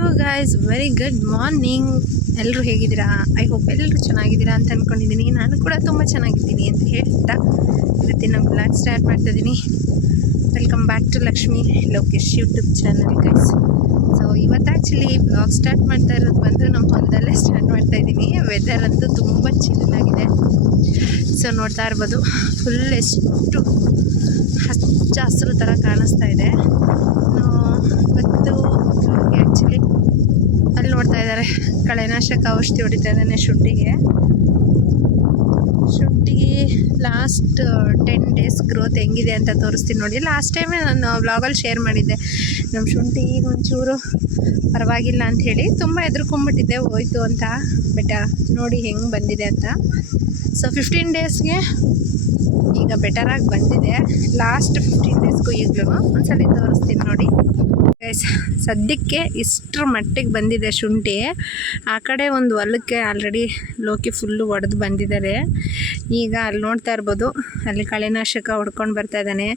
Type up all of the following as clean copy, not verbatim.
Hello guys, very good morning. ಎಲ್ಲರೂ ಹೇಗಿದ್ದೀರಾ? I hope ಎಲ್ಲರೂ ಚೆನ್ನಾಗಿದ್ದೀರಾ ಅಂತ ಅಂದ್ಕೊಂಡಿದ್ದೀನಿ. ನಾನು ಕೂಡ ತುಂಬ ಚೆನ್ನಾಗಿದ್ದೀನಿ ಅಂತ ಹೇಳ್ತಾ ಇವತ್ತಿನ ಬ್ಲಾಗ್ ಸ್ಟಾರ್ಟ್ ಮಾಡ್ತಾಯಿದ್ದೀನಿ. Welcome back to Lakshmi Lokesh YouTube channel guys. So ಇವತ್ತು ಆ್ಯಕ್ಚುಲಿ ಬ್ಲಾಗ್ ಸ್ಟಾರ್ಟ್ ಮಾಡ್ತಾ ಇರೋದು ಬಂದು ನಮ್ಮ ಹೊಲದಲ್ಲೇ ಸ್ಟಾರ್ಟ್ ಮಾಡ್ತಾಯಿದ್ದೀನಿ. ವೆದರ್ ಅಂತೂ ತುಂಬ ಚಿಲ್ಲಾಗಿದೆ. ಸೊ ನೋಡ್ತಾ ಇರ್ಬೋದು, ಫುಲ್ ಎಷ್ಟು ಹಚ್ಚ ಹಸಿರು ಥರ ಕಾಣಿಸ್ತಾ ಇದೆ. ಇವತ್ತು ಆ್ಯಕ್ಚುಲಿ ಅಲ್ಲಿ ನೋಡ್ತಾ ಇದ್ದಾರೆ, ಕಳೆನಾಶಕ ಔಷಧಿ ಹೊಡಿತಾ ಇದ್ದಾನೆ ಶುಂಠಿಗೆ ಲಾಸ್ಟ್ 10 days ಗ್ರೋತ್ ಹೆಂಗಿದೆ ಅಂತ ತೋರಿಸ್ತೀನಿ ನೋಡಿ. ಲಾಸ್ಟ್ ಟೈಮೇ ನಾನು ವ್ಲಾಗಲ್ಲಿ ಶೇರ್ ಮಾಡಿದ್ದೆ ನಮ್ಮ ಶುಂಠಿ ಈಗ ಒಂಚೂರು ಪರವಾಗಿಲ್ಲ ಅಂಥೇಳಿ. ತುಂಬ ಹೆದರ್ಕೊಂಡ್ಬಿಟ್ಟಿದ್ದೆ ಹೋಯ್ತು ಅಂತ. ಬಟ್ ನೋಡಿ ಹೆಂಗೆ ಬಂದಿದೆ ಅಂತ. ಸೊ 15 daysಗೆ ಈಗ ಬೆಟರಾಗಿ ಬಂದಿದೆ. ಲಾಸ್ಟ್ 15 daysಗೂ ಈಗಲೂ ಒಂದ್ಸಲ ತೋರಿಸ್ತೀನಿ ನೋಡಿ ಗೈಸ್. ಸದ್ಯಕ್ಕೆ ಇಷ್ಟರ ಮಟ್ಟಿಗೆ ಬಂದಿದೆ ಶುಂಠಿ. ಆ ಕಡೆ ಒಂದು ಹೊಲಕ್ಕೆ ಆಲ್ರೆಡಿ ಲೋಕಿ ಫುಲ್ಲು ಒಡೆದು ಬಂದಿದ್ದಾರೆ. ಈಗ ಅಲ್ಲಿ ನೋಡ್ತಾ ಇರ್ಬೋದು, ಅಲ್ಲಿ ಕಳೆನಾಶಕ ಹೊಡ್ಕೊಂಡು ಬರ್ತಾ ಇದ್ದಾನೆ.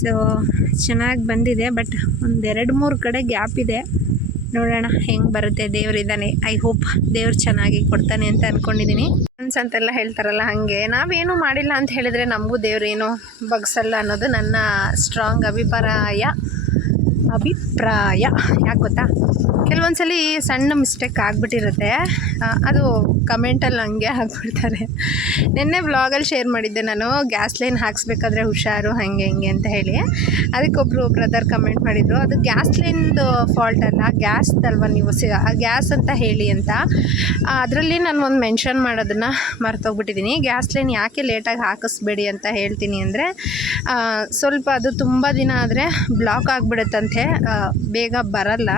ಸೊ ಚೆನ್ನಾಗಿ ಬಂದಿದೆ. ಬಟ್ ಒಂದು 2-3 ಕಡೆ ಗ್ಯಾಪ್ ಇದೆ. ನೋಡೋಣ ಹೆಂಗೆ ಬರುತ್ತೆ. ದೇವರಿದ್ದಾನೆ. ಐ ಹೋಪ್ ದೇವ್ರು ಚೆನ್ನಾಗಿ ಕೊಡ್ತಾನೆ ಅಂತ ಅಂದ್ಕೊಂಡಿದ್ದೀನಿ. ಫ್ರೆಂಡ್ಸ್ ಅಂತೆಲ್ಲ ಹೇಳ್ತಾರಲ್ಲ, ಹಾಗೆ ನಾವೇನು ಮಾಡಿಲ್ಲ ಅಂತ ಹೇಳಿದರೆ ನಮಗೂ ದೇವ್ರೇನು ಬಗ್ಸಲ್ಲ ಅನ್ನೋದು ನನ್ನ ಸ್ಟ್ರಾಂಗ್ ಅಭಿಪ್ರಾಯ. ಯಾಕೆ ಗೊತ್ತಾ, ಕೆಲವೊಂದ್ಸಲಿ ಸಣ್ಣ ಮಿಸ್ಟೇಕ್ ಆಗಿಬಿಟ್ಟಿರುತ್ತೆ. ಅದು ಕಮೆಂಟಲ್ಲಿ ಹಂಗೆ ಹಾಕ್ಬಿಡ್ತಾರೆ. ನಿನ್ನೆ ವ್ಲಾಗಲ್ಲಿ ಶೇರ್ ಮಾಡಿದ್ದೆ ನಾನು, ಗ್ಯಾಸ್ ಲೈನ್ ಹಾಕ್ಸ್ಬೇಕಾದ್ರೆ ಹುಷಾರು ಹಾಗೆ ಹಿಂಗೆ ಅಂತ ಹೇಳಿ. ಅದಕ್ಕೊಬ್ಬರು ಬ್ರದರ್ ಕಮೆಂಟ್ ಮಾಡಿದರು, ಅದು ಗ್ಯಾಸ್ ಲೈನ್ದು ಫಾಲ್ಟ್ ಅಲ್ಲ, ಗ್ಯಾಸ್ದಲ್ವ ನೀವು ಗ್ಯಾಸ್ ಅಂತ ಹೇಳಿ ಅಂತ. ಅದರಲ್ಲಿ ನಾನು ಒಂದು ಮೆನ್ಷನ್ ಮಾಡೋದನ್ನು ಮರ್ತೋಗ್ಬಿಟ್ಟಿದ್ದೀನಿ. ಗ್ಯಾಸ್ ಲೈನ್ ಯಾಕೆ ಲೇಟಾಗಿ ಹಾಕಿಸ್ಬೇಡಿ ಅಂತ ಹೇಳ್ತೀನಿ ಅಂದರೆ, ಸ್ವಲ್ಪ ಅದು ತುಂಬ ದಿನ ಆದರೆ ಬ್ಲಾಕ್ ಆಗಿಬಿಡುತ್ತಂತೆ, ಬೇಗ ಬರಲ್ಲ.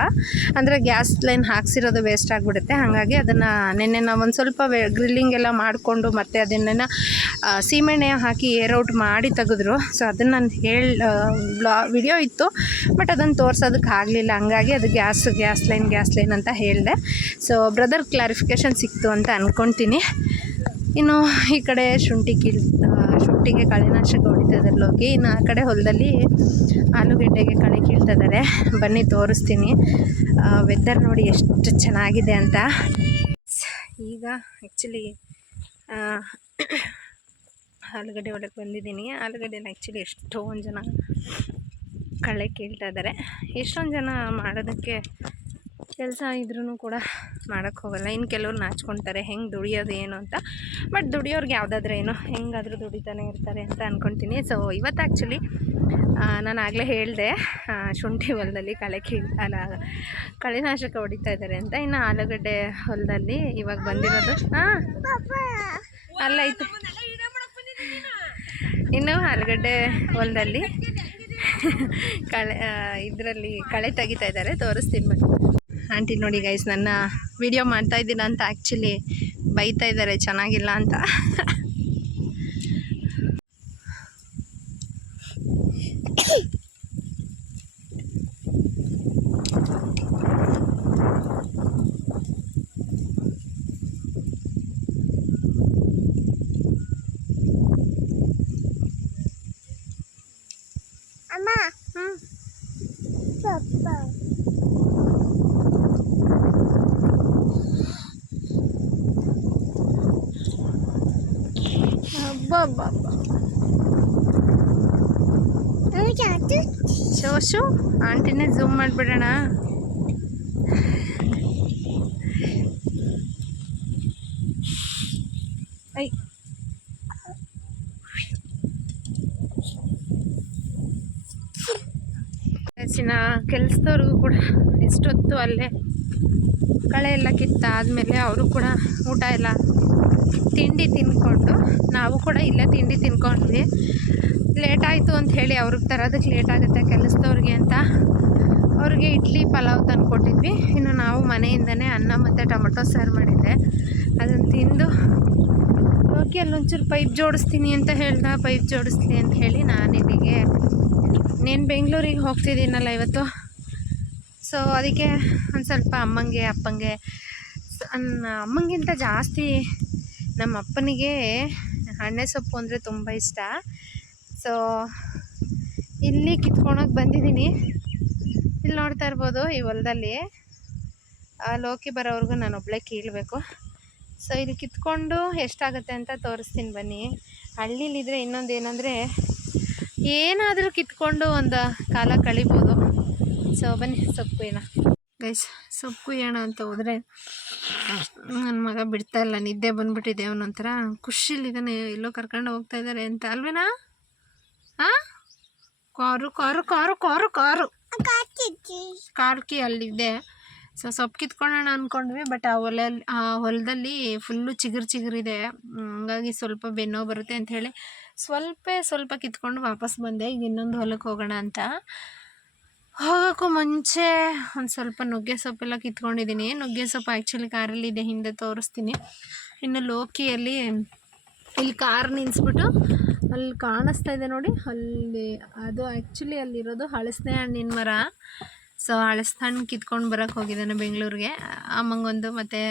ಅಂದರೆ ಗ್ಯಾಸ್ ಲೈನ್ ಹಾಕ್ಸಿರೋದು ವೇಸ್ಟ್ ಆಗಿಬಿಡುತ್ತೆ. ಹಾಗಾಗಿ ಅದನ್ನು ನೆನ್ನೆ ನಾವು ಒಂದು ಸ್ವಲ್ಪ ಗ್ರಿಲ್ಲಿಂಗ್ ಎಲ್ಲ ಮಾಡಿಕೊಂಡು ಮತ್ತೆ ಅದನ್ನು ಸೀಮೆಣ್ಣೆ ಹಾಕಿ ಏರ್ ಔಟ್ ಮಾಡಿ ತೆಗೆದ್ರು. ಸೊ ಅದನ್ನು ನಾನು ವಿಡಿಯೋ ಇತ್ತು, ಬಟ್ ಅದನ್ನು ತೋರ್ಸೋದಕ್ಕೆ ಆಗಲಿಲ್ಲ. ಹಂಗಾಗಿ ಅದು ಗ್ಯಾಸ್ ಲೈನ್ ಅಂತ ಹೇಳಿದೆ. ಸೊ ಬ್ರದರ್ ಕ್ಲಾರಿಫಿಕೇಷನ್ ಸಿಕ್ತು ಅಂತ ಅಂದ್ಕೊತೀನಿ. ಇನ್ನು ಈ ಕಡೆ ಶುಂಠಿಗೆ ಕಳೆನಾಶಕ ಹೊಡಿತಾ ಇದ್ದಾರೆ ಲೋಕಿ. ಇನ್ನು ಆ ಕಡೆ ಹೊಲದಲ್ಲಿ ಆಲೂಗೆಡ್ಡೆಗೆ ಕಳೆ ಕೀಳ್ತಾ ಇದ್ದಾರೆ. ಬನ್ನಿ ತೋರಿಸ್ತೀನಿ. ವೆದರ್ ನೋಡಿ ಎಷ್ಟು ಚೆನ್ನಾಗಿದೆ ಅಂತ. ಈಗ ಆ್ಯಕ್ಚುಲಿ ಆಲೂಗಡ್ಡೆ ಹೊಡಕ್ಕೆ ಬಂದಿದ್ದೀನಿ. ಆಲೂಗಡ್ಡೆನ ಆ್ಯಕ್ಚುಲಿ ಎಷ್ಟೊಂದು ಜನ ಕಳೆ ಕೀಳ್ತಾ ಇದ್ದಾರೆ. ಎಷ್ಟೊಂದು ಜನ ಮಾಡೋದಕ್ಕೆ ಕೆಲಸ ಇದ್ರೂ ಕೂಡ ಮಾಡೋಕ್ಕೆ ಹೋಗಲ್ಲ. ಇನ್ನು ಕೆಲವ್ರು ನಾಚ್ಕೊತಾರೆ ಹೆಂಗೆ ದುಡಿಯೋದು ಏನು ಅಂತ. ಬಟ್ ದುಡಿಯೋರ್ಗೆ ಯಾವುದಾದ್ರೂ ಏನೋ ಹೆಂಗಾದರೂ ದುಡಿತಾನೆ ಇರ್ತಾರೆ ಅಂತ ಅಂದ್ಕೊತೀನಿ. ಸೊ ಇವತ್ತು ಆ್ಯಕ್ಚುಲಿ ನಾನು ಆಗಲೇ ಹೇಳಿದೆ, ಶುಂಠಿ ಹೊಲದಲ್ಲಿ ಕಳೆನಾಶಕ ಹೊಡಿತಾ ಇದ್ದಾರೆ ಅಂತ. ಇನ್ನು ಆಲೂಗಡ್ಡೆ ಹೊಲದಲ್ಲಿ ಇವಾಗ ಬಂದಿರೋದು ಅಲ್ಲೈತೆ. ಇನ್ನು ಆಲೂಗಡ್ಡೆ ಹೊಲದಲ್ಲಿ ಕಳೆ ತೆಗಿತಾ ಇದ್ದಾರೆ. ತೋರಿಸ್ತೀನಿ ಬನ್ನಿ. ಆಂಟಿ ನೋಡಿ ಗೈಸ್, ನನ್ನ ವಿಡಿಯೋ ಮಾಡ್ತಾ ಇದ್ದೀನ ಅಂತ ಆ್ಯಕ್ಚುಲಿ ಬೈತಾ ಇದ್ದಾರೆ, ಚೆನ್ನಾಗಿಲ್ಲ ಅಂತ. ಅಮ್ಮ ಶೋಶು ಆಂಟಿನೇ ಝೂಮ್ ಮಾಡಿಬಿಡೋಣ. ಕೆಲಸದವ್ರಿಗೂ ಕೂಡ ಎಷ್ಟೊತ್ತು ಅಲ್ಲೇ ಕಳೆ ಎಲ್ಲ ಕಿತ್ತಾದಮೇಲೆ ಅವರು ಕೂಡ ಊಟ ಎಲ್ಲ ತಿಂಡಿ ತಿಂದ್ಕೊಂಡು, ನಾವು ಕೂಡ ಇಲ್ಲೇ ತಿಂಡಿ ತಿನ್ಕೊಂಡ್ವಿ. ಲೇಟಾಯಿತು ಅಂತ ಹೇಳಿ ಅವ್ರಿಗೆ ತರೋದಕ್ಕೆ ಲೇಟ್ ಆಗುತ್ತೆ ಕೆಲಸದವ್ರಿಗೆ ಅಂತ ಅವ್ರಿಗೆ ಇಡ್ಲಿ ಪಲಾವ್ ತಂದು ಕೊಟ್ಟಿದ್ವಿ. ಇನ್ನು ನಾವು ಮನೆಯಿಂದನೇ ಅನ್ನ ಮತ್ತು ಟೊಮೊಟೊ ಸಾರು ಮಾಡಿದ್ದೆ, ಅದನ್ನು ತಿಂದು ಹೋಗಿ ಅಲ್ಲೊಂಚೂರು ಪೈಪ್ ಜೋಡಿಸ್ತೀನಿ ಅಂತ ಹೇಳ್ದೆ. ಪೈಪ್ ಜೋಡಿಸ್ಲಿ ಅಂತ ಹೇಳಿ ನಾನು ಇಲ್ಲಿಗೆ ಬೆಂಗಳೂರಿಗೆ ಹೋಗ್ತಿದ್ದೀನಲ್ಲ ಇವತ್ತು. ಸೊ ಅದಕ್ಕೆ ಒಂದು ಸ್ವಲ್ಪ ಅಪ್ಪಂಗೆ ಅಮ್ಮಂಗಿಂತ ಜಾಸ್ತಿ ನಮ್ಮ ಅಪ್ಪನಿಗೆ ಹಣ್ಣೆ ಸೊಪ್ಪು ಅಂದರೆ ತುಂಬ ಇಷ್ಟ. ಸೊ ಇಲ್ಲಿ ಕಿತ್ಕೊಳಕ್ಕೆ ಬಂದಿದ್ದೀನಿ. ಇಲ್ಲಿ ನೋಡ್ತಾ ಇರ್ಬೋದು, ಈ ಹೊಲದಲ್ಲಿ ಲೋಕಿ ಬರೋವ್ರಿಗೂ ನಾನು ಒಬ್ಬಳೇ ಕೀಳಬೇಕು. ಸೊ ಇಲ್ಲಿ ಕಿತ್ಕೊಂಡು ಎಷ್ಟಾಗುತ್ತೆ ಅಂತ ತೋರಿಸ್ತೀನಿ ಬನ್ನಿ. ಹಳ್ಳಿಲಿದ್ರೆ ಇನ್ನೊಂದು ಏನಂದರೆ ಏನಾದರೂ ಕಿತ್ಕೊಂಡು ಒಂದು ಕಾಲ ಕಳಿಬೋದು. ಸೊ ಬನ್ನಿ ಸೊಪ್ಪು ಕುಯ್ಯೋಣ ಗೈಸ್. ಸೊಪ್ಪು ಕುಯ್ಯೋಣ ಅಂತ ಹೋದರೆ ನನ್ನ ಮಗ ಬಿಡ್ತಾಯಿಲ್ಲ, ನಿದ್ದೆ ಬಂದುಬಿಟ್ಟಿದೆ. ಅವನೊಂಥರ ಖುಷಿಲಿದ್ದಾನೆ, ಎಲ್ಲೋ ಕರ್ಕೊಂಡು ಹೋಗ್ತಾ ಇದ್ದಾರೆ ಅಂತ ಅಲ್ವೇನಾ? ಹಾಂ, ಕಾರು ಕಾರು ಕಾರು ಕಾರು ಕಾರು ಕಾರ್ಕಿ ಅಲ್ಲಿದೆ. ಸೊ ಸೊಪ್ಪು ಕಿತ್ಕೊಳ್ಳೋಣ ಅಂದ್ಕೊಂಡ್ವಿ, ಬಟ್ ಆ ಹೊಲದಲ್ಲಿ ಫುಲ್ಲು ಚಿಗುರಿದೆ. ಹಂಗಾಗಿ ಸ್ವಲ್ಪ ಬೆನ್ನೋ ಬರುತ್ತೆ ಅಂಥೇಳಿ ಸ್ವಲ್ಪ ಕಿತ್ಕೊಂಡು ವಾಪಸ್ ಬಂದೆ. ಈಗ ಇನ್ನೊಂದು ಹೊಲಕ್ಕೆ ಹೋಗೋಣ ಅಂತ. ಹೋಗೋಕ್ಕೂ ಮುಂಚೆ ಒಂದು ಸ್ವಲ್ಪ ನುಗ್ಗೆ ಸೊಪ್ಪೆಲ್ಲ ಕಿತ್ಕೊಂಡಿದ್ದೀನಿ. ನುಗ್ಗೆ ಸೊಪ್ಪು ಆ್ಯಕ್ಚುಲಿ ಕಾರಲ್ಲಿದೆ, ಹಿಂದೆ ತೋರಿಸ್ತೀನಿ. ಇನ್ನು ಲೋಕಿಯಲ್ಲಿ ಇಲ್ಲಿ ಕಾರ್ ನಿಲ್ಲಿಸ್ಬಿಟ್ಟು ಅಲ್ಲಿ ಕಾಣಿಸ್ತಾ ಇದೆ ನೋಡಿ, ಅಲ್ಲಿ ಅದು ಆ್ಯಕ್ಚುಲಿ ಅಲ್ಲಿರೋದು ಹಳಸನೆ ಹಣ್ಣಿನ ಮರ. ಸೊ ಹಳಸೆ ಹಣ್ಣು ಕಿತ್ಕೊಂಡು ಬರೋಕ್ಕೆ ಹೋಗಿದ್ದಾನೆ ಬೆಂಗಳೂರಿಗೆ, ಅಮ್ಮಂಗೊಂದು ಮತ್ತು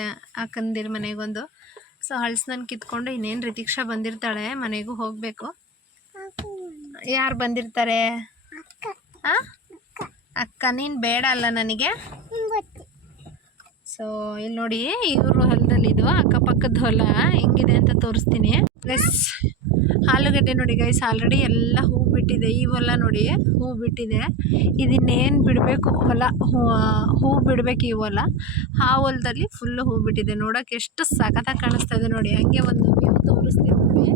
ಅಕ್ಕಂದಿರ ಮನೆಗೊಂದು. ಸೊ ಹಳಸೆ ಹಣ್ಣು ಕಿತ್ಕೊಂಡು ಇನ್ನೇನು ರಿತಿಕ್ಷಾ ಬಂದಿರ್ತಾಳೆ, ಮನೆಗೂ ಹೋಗಬೇಕು. ಯಾರು ಬಂದಿರ್ತಾರೆ? ಹಾಂ, ಅಕ್ಕ. ನೀನು ಬೇಡ ಅಲ್ಲ ನನಗೆ. ಸೊ ಇಲ್ಲಿ ನೋಡಿ, ಇವರು ಹೊಲದಲ್ಲಿ ಇದು ಅಕ್ಕಪಕ್ಕದ ಹೊಲ ಹೆಂಗಿದೆ ಅಂತ ತೋರಿಸ್ತೀನಿ. ಪ್ಲಸ್ ಆಲೂಗಡ್ಡೆ ನೋಡಿ ಗೈಸ್, ಆಲ್ರೆಡಿ ಎಲ್ಲ ಹೂ ಬಿಟ್ಟಿದೆ. ಈ ಹೊಲ ನೋಡಿ ಹೂ ಬಿಟ್ಟಿದೆ. ಇದನ್ನೇನು ಬಿಡಬೇಕು ಹೊಲ, ಹೂ ಬಿಡಬೇಕು ಈ ಹೊಲ. ಆ ಹೊಲದಲ್ಲಿ ಫುಲ್ಲು ಹೂ ಬಿಟ್ಟಿದೆ. ನೋಡೋಕೆ ಎಷ್ಟು ಸಖತ್ತಾಗಿ ಕಾಣಿಸ್ತಾ ಇದೆ ನೋಡಿ. ಹಂಗೆ ಒಂದು ವ್ಯೂ ತೋರಿಸ್ತೀನಿ.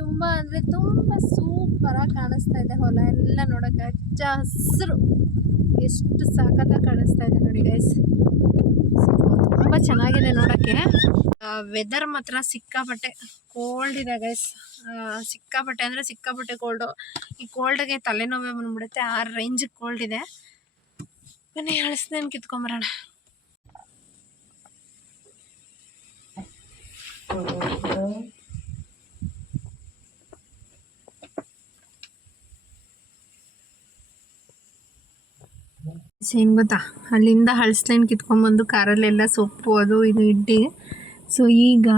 ತುಂಬ ಅಂದರೆ ತುಂಬ ಸೂಪರಾಗಿ ಕಾಣಿಸ್ತಾ ಇದೆ ಹೊಲ ಎಲ್ಲ. ನೋಡೋಕೆ ಹಚ್ಚ ಹಸಿರು, ಎಷ್ಟು ಸಖತ್ತಾಗಿ ಕಾಣಿಸ್ತಾ ಇದೆ ನೋಡಿ ಗೈಸ್. ತುಂಬ ಚೆನ್ನಾಗಿದೆ ನೋಡೋಕ್ಕೆ. ವೆದರ್ ಮಾತ್ರ ಸಿಕ್ಕಾಪಟ್ಟೆ ಕೋಲ್ಡ್ ಇದೆ ಗೈಸ್. ಸಿಕ್ಕಾಪಟ್ಟೆ ಅಂದರೆ ಸಿಕ್ಕಾಪಟ್ಟೆ ಕೋಲ್ಡು. ಈ ಕೋಲ್ಡ್ಗೆ ತಲೆನೋವೇ ಬಂದ್ಬಿಡುತ್ತೆ, ಆ ರೇಂಜಿಗೆ ಕೋಲ್ಡ್ ಇದೆ. ಬನ್ನಿ ಹಳಸನೇನು ಕಿತ್ಕೊಂಬರೋಣ. ಏನು ಗೊತ್ತಾ, ಅಲ್ಲಿಂದ ಹಳಸಲೇನು ಕಿತ್ಕೊಂಬಂದು ಕಾರಲ್ಲೆಲ್ಲ ಸೊಪ್ಪು ಅದು ಇದು ಇಟ್ಟು. ಸೊ ಈಗ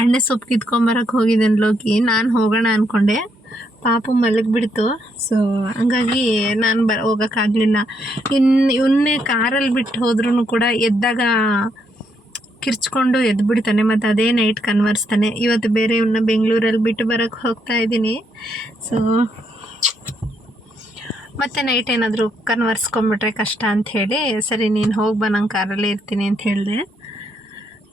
ಅಣ್ಣೆ ಸೊಪ್ಪು ಕಿತ್ಕೊಂಬರಕ್ಕೆ ಹೋಗಿದ್ದೇನೆ ಲೋಕಿ. ನಾನು ಹೋಗೋಣ ಅಂದ್ಕೊಂಡೆ, ಪಾಪು ಮಲಗಿಬಿಡ್ತು. ಸೊ ಹಂಗಾಗಿ ನಾನು ಹೋಗೋಕ್ಕಾಗಲಿಲ್ಲ. ಇವನ್ನೇ ಕಾರಲ್ಲಿ ಬಿಟ್ಟು ಹೋದ್ರೂ ಕೂಡ ಎದ್ದಾಗ ಕಿರ್ಚ್ಕೊಂಡು ಎದ್ಬಿಡ್ತಾನೆ, ಮತ್ತು ಅದೇ ನೈಟ್ ಕನ್ವರ್ಸ್ತಾನೆ. ಇವತ್ತು ಬೇರೆ ಇವನ್ನ ಬೆಂಗಳೂರಲ್ಲಿ ಬಿಟ್ಟು ಬರೋಕ್ಕೆ ಹೋಗ್ತಾ ಇದ್ದೀನಿ. ಸೊ ಮತ್ತು ನೈಟ್ ಏನಾದರೂ ಕನ್ವರ್ಸ್ಕೊಂಬಿಟ್ರೆ ಕಷ್ಟ ಅಂಥೇಳಿ, ಸರಿ ನೀನು ಹೋಗಿ ಬಾ, ನಂಗೆ ಕಾರಲ್ಲೇ ಇರ್ತೀನಿ ಅಂತ ಹೇಳಿದೆ.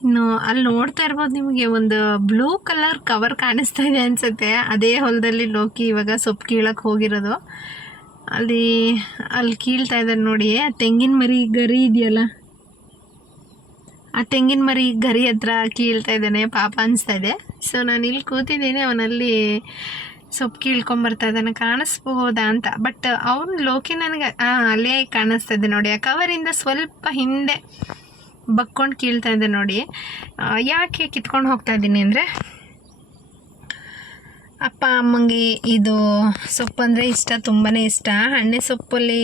ಇನ್ನು ಅಲ್ಲಿ ನೋಡ್ತಾ ಇರ್ಬೋದು ನಿಮಗೆ, ಒಂದು ಬ್ಲೂ ಕಲರ್ ಕವರ್ ಕಾಣಿಸ್ತಾ ಇದೆ ಅನಿಸುತ್ತೆ. ಅದೇ ಹೊಲದಲ್ಲಿ ಲೋಕಿ ಇವಾಗ ಸೊಪ್ಪು ಕೀಳಕ್ಕೆ ಹೋಗಿರೋದು. ಅಲ್ಲಿ ಕೀಳ್ತಾ ಇದ್ದಾರೆ ನೋಡಿ. ತೆಂಗಿನ ಮರಿ ಗರಿ ಇದೆಯಲ್ಲ, ಆ ತೆಂಗಿನ ಮರಿ ಗರಿ ಹತ್ರ ಕೀಳ್ತಾ ಇದ್ದಾನೆ, ಪಾಪ ಅನಿಸ್ತಾ ಇದೆ. ಸೊ ನಾನು ಇಲ್ಲಿ ಕೂತಿದ್ದೀನಿ, ಅವನಲ್ಲಿ ಸೊಪ್ಪು ಕೀಳ್ಕೊಂಬರ್ತಾ ಇದ್ದಾನೆ, ಕಾಣಿಸ್ಬೋದಾ ಅಂತ. ಬಟ್ ಅವ್ನು ಲೋಕಿ ನನಗೆ ಅಲ್ಲೇ ಕಾಣಿಸ್ತಾ ಇದೆ ನೋಡಿ. ಆ ಕವರಿಂದ ಸ್ವಲ್ಪ ಹಿಂದೆ ಬಕ್ಕೊಂಡು ಕೀಳ್ತಾ ಇದೆ ನೋಡಿ. ಯಾಕೆ ಕಿತ್ಕೊಂಡು ಹೋಗ್ತಾ ಇದ್ದೀನಿ ಅಂದರೆ, ಅಪ್ಪ ಅಮ್ಮಂಗೆ ಇದು ಸೊಪ್ಪು ಅಂದರೆ ಇಷ್ಟ, ತುಂಬಾ ಇಷ್ಟ. ಹಣ್ಣೆ ಸೊಪ್ಪಲ್ಲಿ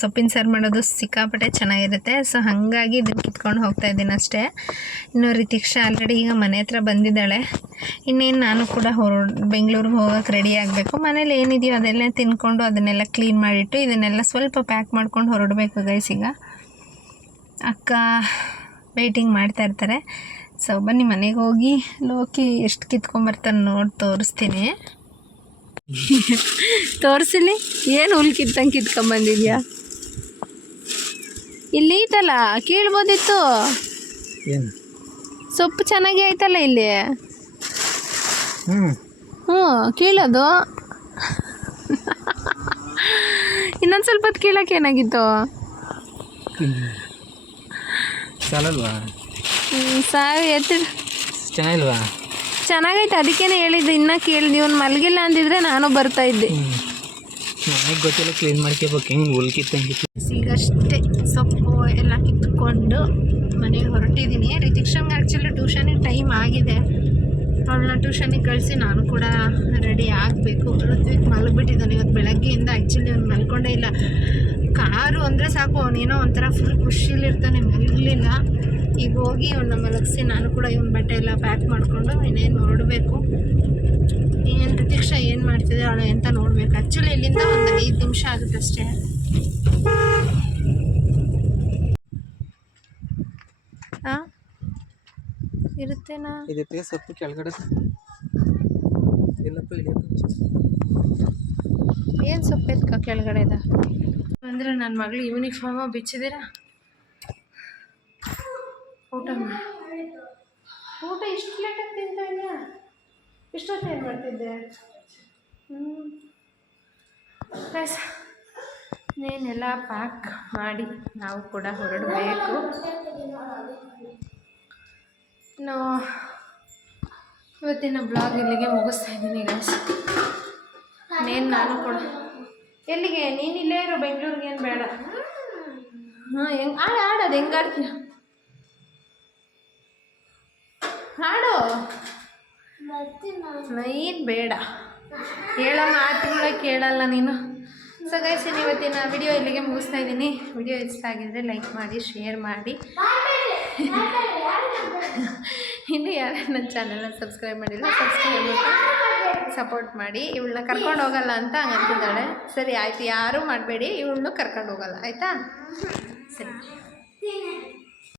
ಸೊಪ್ಪಿನ ಸಾರು ಮಾಡೋದು ಸಿಕ್ಕಾಪಟ್ಟೆ ಚೆನ್ನಾಗಿರುತ್ತೆ. ಸೊ ಹಾಗಾಗಿ ಇದನ್ನು ಕಿತ್ಕೊಂಡು ಹೋಗ್ತಾ ಇದ್ದೀನಿ ಅಷ್ಟೇ. ಇನ್ನು ರಿತಿಕ್ಷಾ ಆಲ್ರೆಡಿ ಈಗ ಮನೆ ಹತ್ರ ಬಂದಿದ್ದಾಳೆ. ಇನ್ನೇನು ನಾನು ಕೂಡ ಬೆಂಗಳೂರಿಗೆ ಹೋಗೋಕ್ಕೆ ರೆಡಿ ಆಗಬೇಕು. ಮನೇಲಿ ಏನಿದೆಯೋ ಅದೆಲ್ಲ ತಿನ್ಕೊಂಡು ಅದನ್ನೆಲ್ಲ ಕ್ಲೀನ್ ಮಾಡಿಟ್ಟು ಇದನ್ನೆಲ್ಲ ಸ್ವಲ್ಪ ಪ್ಯಾಕ್ ಮಾಡ್ಕೊಂಡು ಹೊರಡಬೇಕು ಗೈಸ್. ಈಗ ಅಕ್ಕ ವೆಯ್ಟಿಂಗ್ ಮಾಡ್ತಾ ಇರ್ತಾರೆ. ಸೊ ಬನ್ನಿ ಮನೆಗೆ ಹೋಗಿ ಲೋಕಿ ಎಷ್ಟು ಕಿತ್ಕೊಂಬರ್ತಾನೆ ನೋಡಿ ತೋರಿಸ್ತೀನಿ. ತೋರಿಸಿಲಿ, ಏನು ಹುಲ್ ಕಿತ್ತಂಗೆ ಕಿತ್ಕೊಂಬಂದಿದ್ಯಾ? ಇಲ್ಲಿ ಐತಲ್ಲ, ಕೀಳ್ಬೋದಿತ್ತು. ಸೊಪ್ಪು ಚೆನ್ನಾಗಿ ಆಯ್ತಲ್ಲ ಇಲ್ಲಿ. ಕೀಳೋದು ಇನ್ನೊಂದು ಸ್ವಲ್ಪ ಹೊತ್ತು ಕೀಳಕ್ಕೆ ಏನಾಗಿತ್ತು? ಸಾವಿ ಎತ್ತಿಡು. ಚೆನ್ನಾಗಿಲ್ವಾ? ಚೆನ್ನಾಗೈತೆ, ಅದಕ್ಕೇನೆ ಹೇಳಿದ್ದು. ಇನ್ನೂ ಕೇಳಿದ್ವಿ, ಇವ್ನು ಮಲಗಿಲ್ಲ ಅಂದಿದ್ರೆ ನಾನು ಬರ್ತಾ ಇದ್ದೆ. ನನಗೆ ಗೊತ್ತಿಲ್ಲ, ಕ್ಲೀನ್ ಮಾಡ್ಕೋಬೇಕು. ಹಿಂಗೆ ಹುಲ್ಕಿತ್ತಂಗೆ ಈಗಷ್ಟೇ ಸೊಪ್ಪು ಎಲ್ಲ ಕಿತ್ಕೊಂಡು ಮನೆಗೆ ಹೊರಟಿದ್ದೀನಿ. ರಿತಿಕ್ಷನ್ಗೆ ಆ್ಯಕ್ಚುಲಿ ಟ್ಯೂಷನಿಗೆ ಟೈಮ್ ಆಗಿದೆ. ಅವಳನ್ನ ಟ್ಯೂಷನಿಗೆ ಕಳಿಸಿ ನಾನು ಕೂಡ ರೆಡಿ ಆಗಬೇಕು. ಋತ್ವಿಕ್ ಮಲಗಿಬಿಟ್ಟಿದ್ದಾನೆ ಇವತ್ತು ಬೆಳಗ್ಗೆಯಿಂದ. ಆ್ಯಕ್ಚುಲಿ ಅವ್ನು ಮಲ್ಕೊಂಡೇ ಇಲ್ಲ. ಕಾರು ಅಂದರೆ ಸಾಕು, ಅವನೇನೋ ಒಂಥರ ಫುಲ್ ಖುಷಿಲಿರ್ತಾನೆ, ಮಲಗಲಿಲ್ಲ. ಈಗ ಹೋಗಿ ಇವನ್ನ ಮಲಗಿಸಿ ನಾನು ಕೂಡ ಇವನ ಬಟ್ಟೆ ಎಲ್ಲ ಪ್ಯಾಕ್ ಮಾಡಿಕೊಂಡು ಇನ್ನೇನು ಹೊರಡಬೇಕು. ಏನು ರಿತಿಕ್ಷಾ ಏನು ಮಾಡ್ತಿದ್ದಾಳೆ ಅಂತ ನೋಡಬೇಕು. ಆ್ಯಕ್ಚುಲಿ ಇಲ್ಲಿಂದ ಒಂದು 5 ನಿಮಿಷ ಆಗುತ್ತೆ ಅಷ್ಟೇ. ಇರುತ್ತೇನಾ? ಇದೈತೆ ಸೊಪ್ಪು ಕೆಳಗಡೆ ಇಲ್ಲಪ್ಪ ಇಲ್ಲಿ ಏನು ಸೊಪ್ಪು ಎತ್ಕ ಕೆಳಗಡೆದ ಅಂದರೆ ನನ್ನ ಮಗಳು ಯೂನಿಫಾರ್ಮ ಬಿಚ್ಚಿದ್ದೀರಾ? ಊಟ ಊಟ ಇಷ್ಟು ಲೇಟಾಗಿ ತಿಂತಾ ಇದೆಯಾ? ಇಷ್ಟೊತ್ತು ಏನು ಮಾಡ್ತಿದ್ದೆ? ನೀನೆಲ್ಲ ಪ್ಯಾಕ್ ಮಾಡಿ ನಾವು ಕೂಡ ಹೊರಡಬೇಕು. ಇವತ್ತಿನ ಬ್ಲಾಗ್ ಇಲ್ಲಿಗೆ ಮುಗಿಸ್ತಾ ಇದ್ದೀನಿ ಗೈಸ್. ನಾನು ಕೂಡ ಎಲ್ಲಿಗೆ? ನೀನು ಇಲ್ಲೇ ಇರೋ, ಬೆಂಗಳೂರಿಗೆ ಏನು ಬೇಡ. ಹೆಂಗೆ ಆಡೋದು? ಹೆಂಗೆ ಆಡ್ತೀಯ? ಹಾಡು ಏನು ಬೇಡ, ಹೇಳೋ ಮಾತುಗಳೇ ಕೇಳಲ್ಲ ನೀನು. ಸೊ ಗೈಸ್, ಇವತ್ತಿನ ವಿಡಿಯೋ ಇಲ್ಲಿಗೆ ಮುಗಿಸ್ತಾ ಇದ್ದೀನಿ. ವಿಡಿಯೋ ಇಷ್ಟ ಆಗಿದ್ರೆ ಲೈಕ್ ಮಾಡಿ, ಶೇರ್ ಮಾಡಿ. ಇನ್ನು ಯಾರು ನನ್ನ ಚಾನಲ್ನ ಸಬ್ಸ್ಕ್ರೈಬ್ ಮಾಡಿಲ್ಲ, ಸಬ್ಸ್ಕ್ರೈಬ್ ಮಾಡಿ ಸಪೋರ್ಟ್ ಮಾಡಿ. ಇವಳನ್ನ ಕರ್ಕೊಂಡು ಹೋಗಲ್ಲ ಅಂತ ಹಂಗೆ ಅಂತಿದ್ದಾಳೆ. ಸರಿ ಆಯಿತು, ಯಾರೂ ಮಾಡಬೇಡಿ, ಇವಳನ್ನೂ ಕರ್ಕೊಂಡು ಹೋಗಲ್ಲ ಆಯಿತಾ? ಸರಿ.